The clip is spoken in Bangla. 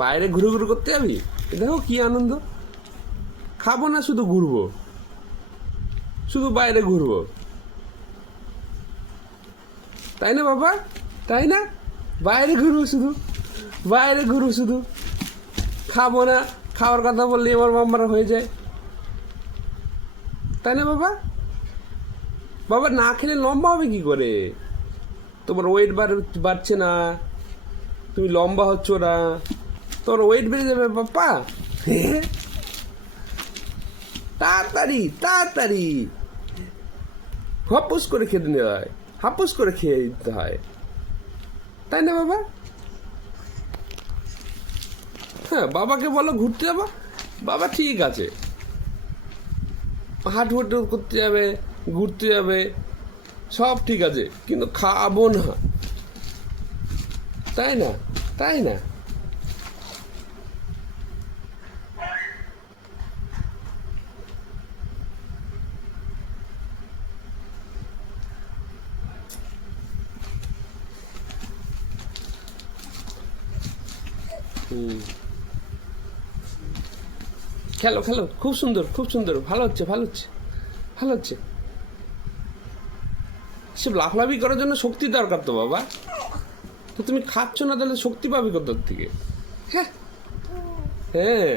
বাইরে ঘুরে ঘুরে করতে যাবি? দেখো কি আনন্দ, খাবো না শুধু ঘুরবো, শুধু বাইরে ঘুরবো, তাই না বাবা? তাই না? বাইরে ঘুরবো শুধু, বাইরে ঘুরবো শুধু, খাবো না, খাওয়ার কথা বললে আমার মাম্মারা হয়ে যায়, তাই না বাবা? বাবা না খেলে লম্বা হবে কি করে? তোমার ওয়েট বাড়ছে না, তুমি লম্বা হচ্ছ না, তোমার ওয়েট বেড়ে যাবে বাপ্পা। তাড়াতাড়ি তাড়াতাড়ি হাপুস করে খেতে নিতে হয়, হাপুস করে খেয়ে দিতে হয়, তাই না বাবা? হ্যাঁ, বাবাকে বলো ঘুরতে যাবা, বাবা ঠিক আছে, হাঁটু করতে যাবে, ঘুরতে যাবে, সব ঠিক আছে, কিন্তু খাবো না, তাই না? তাই না? হুম, খেলো খেলো, খুব সুন্দর খুব সুন্দর, ভালো হচ্ছে ভালো হচ্ছে ভালো হচ্ছে। সে লাফলাফি করার জন্য শক্তি দরকার তো বাবা, তো তুমি খাচ্ছ না তাহলে শক্তি পাবে কোথার থেকে? হ্যাঁ হ্যাঁ